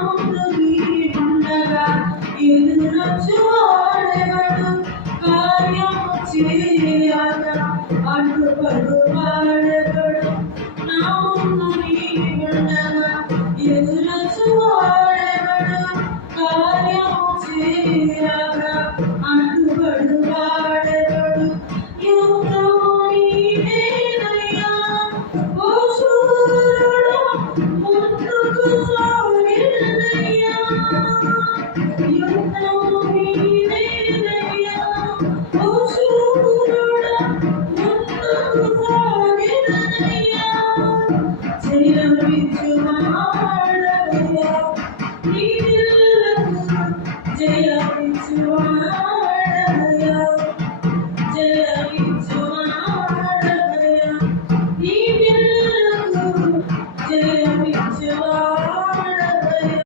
ముందు నీవుండగా ఎదురొచ్చువాడెవడు? కార్యము చేయగా అడ్డుపడువాడెవడు? నా ముందు నీవుండగా ఎదురొచ్చువాడెవడు? కార్యము చేయగా అడ్డుపడువాడెవడు? యుద్ధము నీదేనయ్యా ఓ శూరుడా, ముందుకు సాగినయ్యా.